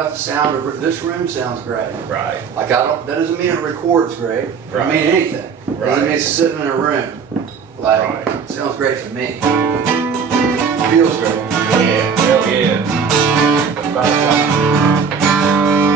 about the sound of this room sounds great. Right. Like that doesn't mean it records great. Right. It mean anything. Right. Doesn't mean it's sitting in a room. Like, Right. it sounds great to me. Feels great. Yeah, hell yeah. That's about time.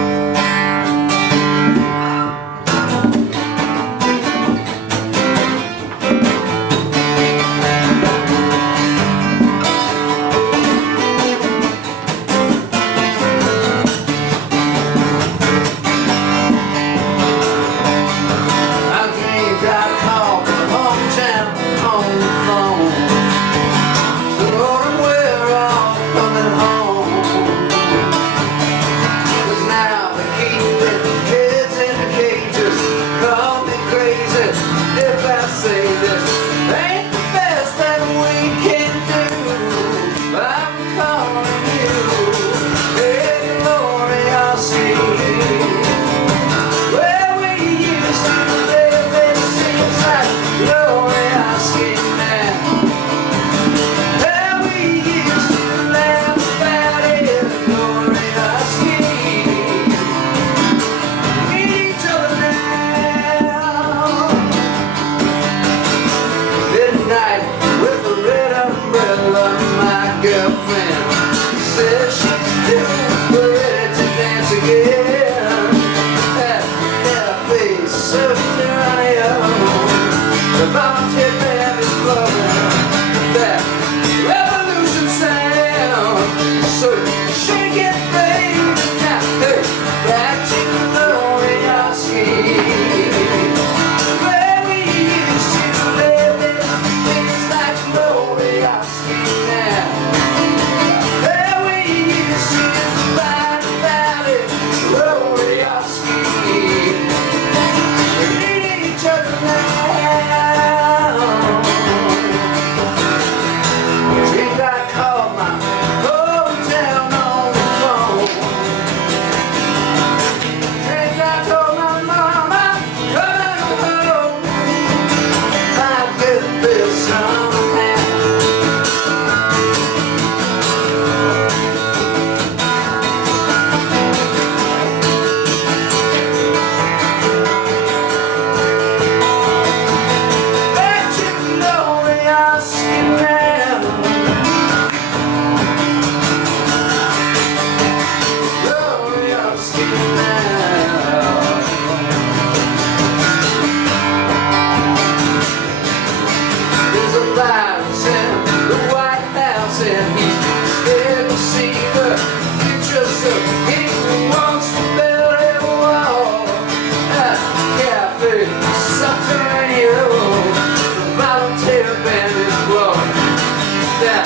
I dreamed I'd call my hometown on the phone. Told 'em we're all coming home. 'Cause now they keep their kids in the cages. Call me crazy if I say this ain't the best that we can do. I'm calling you, hey, Gloryoski. Where we used to live, it seems like Gloryoski now. Where we used to laugh about it, Gloryoski. We need each other now. Midnight with the red umbrella, my girlfriend says she's too ready to dance again. That face so tyrannical. The volunteer band is blowing that revolution sound. So shake it, baby, now, hey, back to Gloryoski. Where we used to live, it feels like Gloryoski now. Where we used to fight about it, Gloryoski. We need each other now. Dreamed I called my hometown on the phone. Dreamed I told my mama, come home. I get this somehow. Back to Gloryoski now. Gloryoski now. There's a virus in the White House and he's scared to see the future, so he wants to build a wall. A cafe, subterranean, the volunteer band is blowing that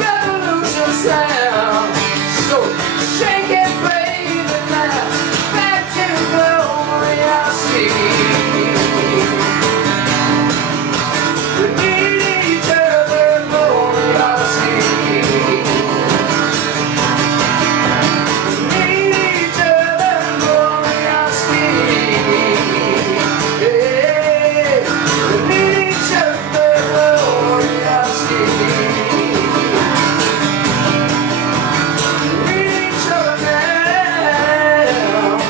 revolution sound. So shake it, baby, now, back to Gloryoski. We need each other, Gloryoski. We need each other, Gloryoski. Hey, we need each other, Gloryoski. We need each other now.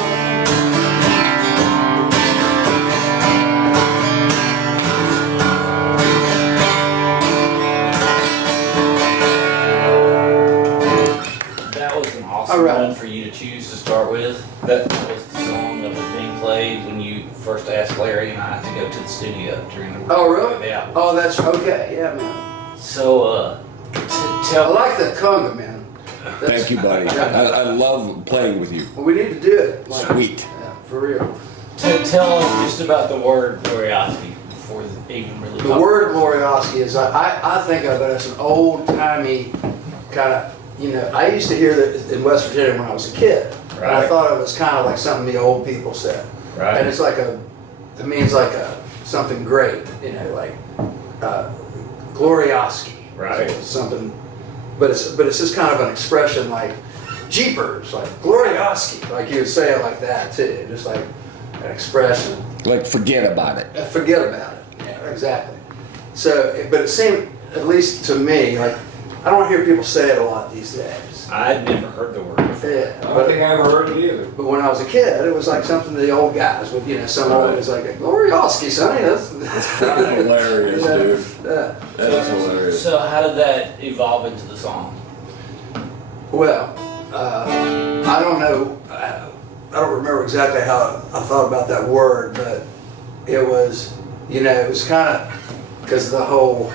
That was an awesome All right. one for you to choose to start with. That was the song that was being played when you first asked Larry and I to go to the studio during the Oh, really? Yeah. Oh, that's okay. Yeah, man. So, I tell like that conga, man. That's- Thank you, buddy. I love playing with you. Well, we need to do it. Like, Sweet. yeah, for real. tell us just about the word Gloryoski before even really The word Gloryoski is, I think of it as an old-timey kind of, you know, I used to hear that in West Virginia when I was a kid. And I Right. thought it was kind of like something the old people said. Right. And it's like it means like something great, you know, like Gloryoski. Right. Something, but it's just kind of an expression like jeepers, like Gloryoski, like you would say it like that too, just like an expression. Like, forget about it. Forget about it. Yeah, exactly. So, but it seemed, at least to me, like I don't hear people say it a lot these days. I'd never heard the word before. Yeah, I don't think I ever heard it either. but when I was a kid, it was like something the old guys would, you know, some old was like, Gloryoski, sonny, that's Hilarious, dude. Yeah. That is hilarious. So how did that evolve into the song? Well, I don't know, I don't remember exactly how I thought about that word, but it was, you know, it was kind of, because of the whole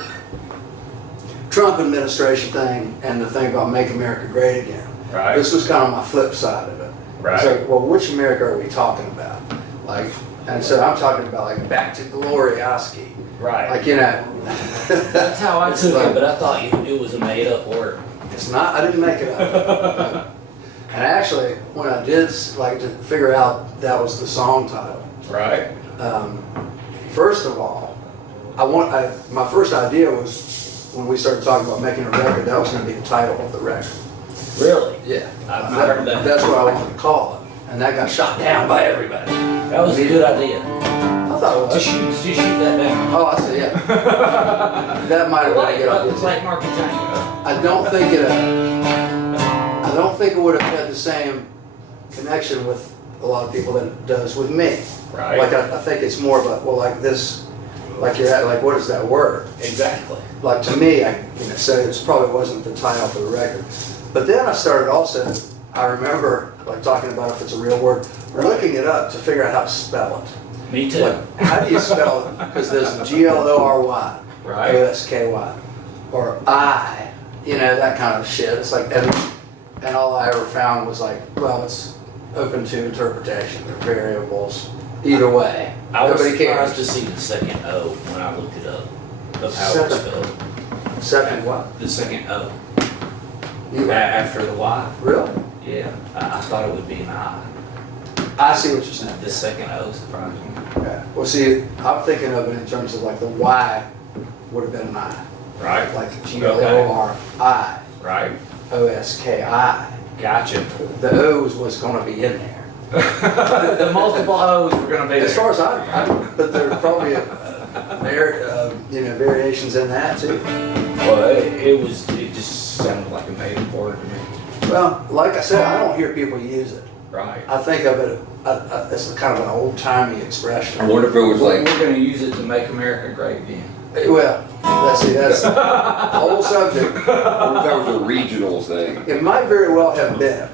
Trump administration thing and the thing about Make America Great Again. Right. This was kind of my flip side of it. Right. It's like, well, which America are we talking about? Like, and so I'm talking about like back to Gloryoski. Right. Like, you know. That's how I It's took like- it, but I thought it was a made up word. It's not, I didn't make it up. And actually, when I did like to figure out that was the song title, Right. first of all, my first idea was when we started talking about making a record, that was going to be the title of the record. Really? Yeah. I've not heard that. That's what I wanted to call it. And that got shot down by everybody. That was a good idea. I thought it was. Did you shoot that down? Oh, I see, yeah. That might have been a good The idea. Black Market Tango. I don't think it would have had the same connection with a lot of people that it does with me. Right. Like I think it's more of a, well, like this, like you're at, like what is that word? Exactly. Like to me, so it probably wasn't the title for the record. But then I started also, I remember like talking about if it's a real word, looking it up to figure out how to spell it. Me too. Like, how do you spell it? Because there's Glory, Right. Osky, or I, you know, that kind of shit. It's like, and all I ever found was like, well, it's open to interpretation. There are variables. Either way, I was nobody surprised cares. to see the second O when I looked it up of how it was Second. spelled. Second what? The second O You, after the Y. really? Yeah. I thought it would be an I. I see what you're saying. The second O surprised me. Okay. Well, see, I'm thinking of it in terms of like the Y would have been an I, Right. like Glori, Right. Oski. Gotcha. The O's was going to be in there. The multiple O's were gonna be As there. far as but there are probably variations in that too. Well, it just sounded like a made up word to me. Well, like I said, I don't hear people use it. Right. I think of it as kind of an old-timey expression. I wonder if it was We're like, gonna use it to make America great again. Well, that's the whole subject. I wonder if that was a regional thing. It might very well have been,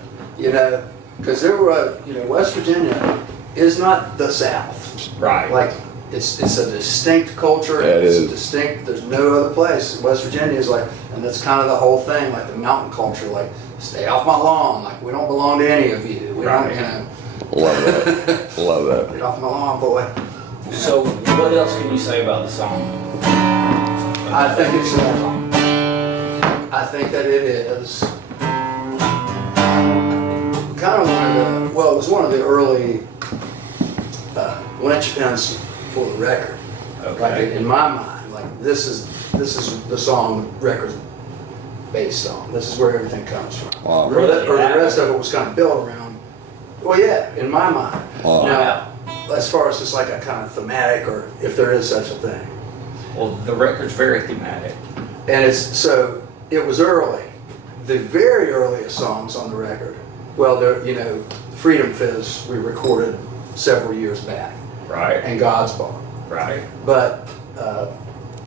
because there were, West Virginia is not the South. Right. Like, it's a distinct culture. Yeah, it It's is. there's no other place. West Virginia is like, and that's kind of the whole thing, like the mountain culture, like, stay off my lawn, like, we don't belong to any of you. We Right. don't, Love that. Love that. get off my lawn, boy. So what else can you say about the song? I think it's, I think that it is kind of it was one of the early linchpins for the record. Like Okay. in my mind, like this is the song the record's based on. This is where everything comes from. Wow. Or the Yeah. rest of it was kind of built around. Well, yeah, in my mind. Wow. Now, as far as just like a kind of thematic, or if there is such a thing. Well, the record's very thematic. And it was early. The very earliest songs on the record, well, Freedom Fizz we recorded several years back, Right. and God's Bar. Right. But